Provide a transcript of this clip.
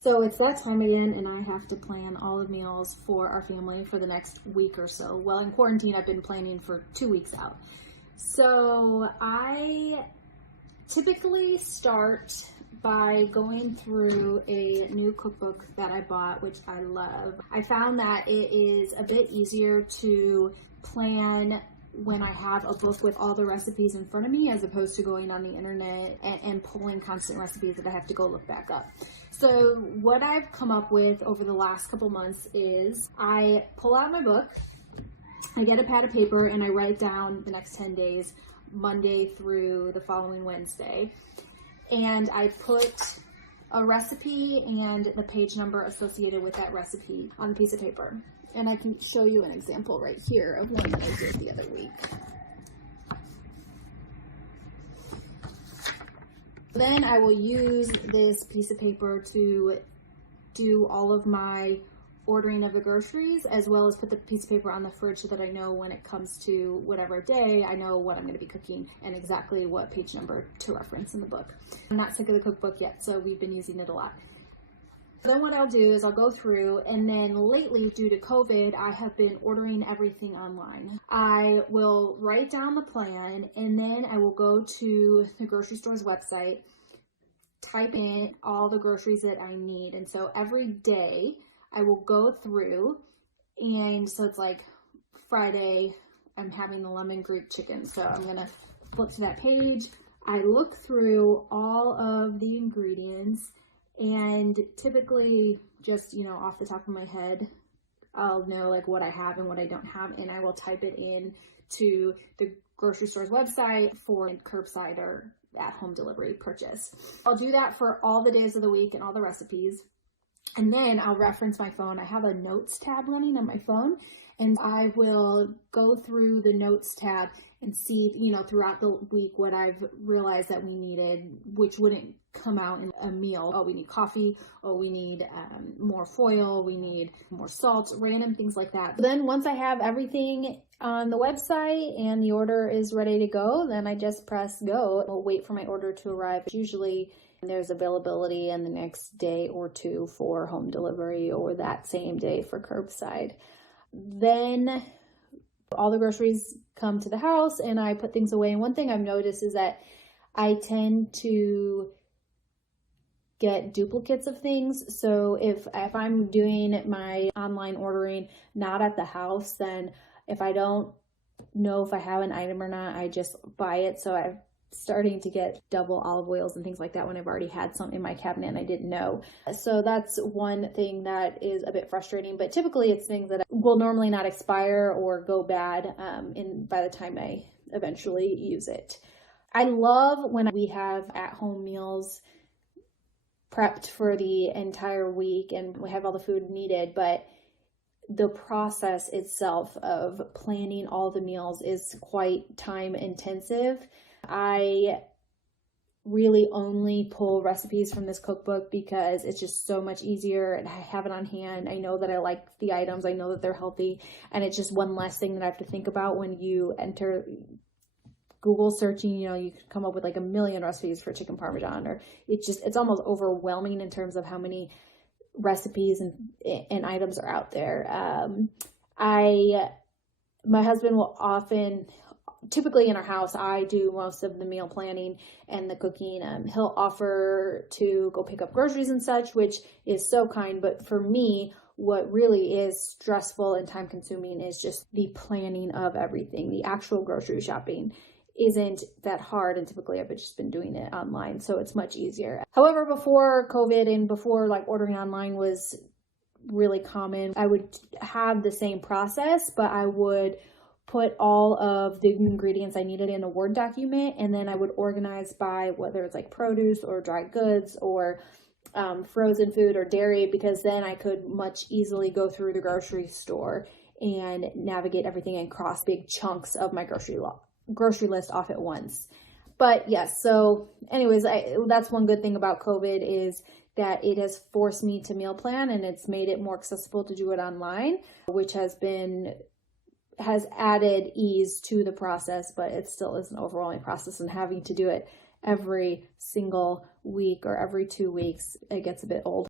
So it's that time again, and I have to plan all the meals for our family for the next week or so. Well, in quarantine, I've been planning for 2 weeks out. So I typically start by going through a new cookbook that I bought, which I love. I found that it is a bit easier to plan when I have a book with all the recipes in front of me, as opposed to going on the internet and pulling constant recipes that I have to go look back up. So what I've come up with over the last couple months is I pull out my book, I get a pad of paper, and I write down the next 10 days, Monday through the following Wednesday. And I put a recipe and the page number associated with that recipe on a piece of paper. And I can show you an example right here of one that I did the other week. Then I will use this piece of paper to do all of my ordering of the groceries, as well as put the piece of paper on the fridge so that I know when it comes to whatever day, I know what I'm going to be cooking and exactly what page number to reference in the book. I'm not sick of the cookbook yet, so we've been using it a lot. Then what I'll do is I'll go through, and then lately, due to COVID, I have been ordering everything online. I will write down the plan, and then I will go to the grocery store's website, type in all the groceries that I need. And so every day I will go through, and so it's like Friday, I'm having the lemon Greek chicken. So I'm going to flip to that page. I look through all of the ingredients, and typically just, off the top of my head, I'll know like what I have and what I don't have, and I will type it in to the grocery store's website for curbside or at-home delivery purchase. I'll do that for all the days of the week and all the recipes. And then I'll reference my phone. I have a notes tab running on my phone, and I will go through the notes tab and see, throughout the week what I've realized that we needed, which wouldn't come out in a meal. Oh, we need coffee. Oh, we need more foil. We need more salt, random things like that. Then once I have everything on the website and the order is ready to go, then I just press go. I'll wait for my order to arrive. Usually there's availability in the next day or two for home delivery, or that same day for curbside. Then all the groceries come to the house and I put things away. And one thing I've noticed is that I tend to get duplicates of things. So if I'm doing my online ordering not at the house, then if I don't know if I have an item or not, I just buy it. So I'm starting to get double olive oils and things like that when I've already had some in my cabinet and I didn't know. So that's one thing that is a bit frustrating, but typically it's things that will normally not expire or go bad by the time I eventually use it. I love when we have at-home meals prepped for the entire week and we have all the food needed, but the process itself of planning all the meals is quite time intensive. I really only pull recipes from this cookbook because it's just so much easier and I have it on hand. I know that I like the items. I know that they're healthy, and it's just one less thing that I have to think about when you enter Google searching. You can come up with like a million recipes for chicken parmesan, or it's almost overwhelming in terms of how many recipes and items are out there. My husband will often, typically in our house, I do most of the meal planning and the cooking. He'll offer to go pick up groceries and such, which is so kind. But for me, what really is stressful and time consuming is just the planning of everything. The actual grocery shopping isn't that hard, and typically I've just been doing it online, so it's much easier. However, before COVID and before like ordering online was really common, I would have the same process, but I would put all of the ingredients I needed in a Word document, and then I would organize by whether it's like produce or dry goods or frozen food or dairy, because then I could much easily go through the grocery store and navigate everything and cross big chunks of my grocery list off at once. But yes, so anyways, that's one good thing about COVID is that it has forced me to meal plan, and it's made it more accessible to do it online, which has added ease to the process, but it still is an overwhelming process, and having to do it every single week or every 2 weeks, it gets a bit old.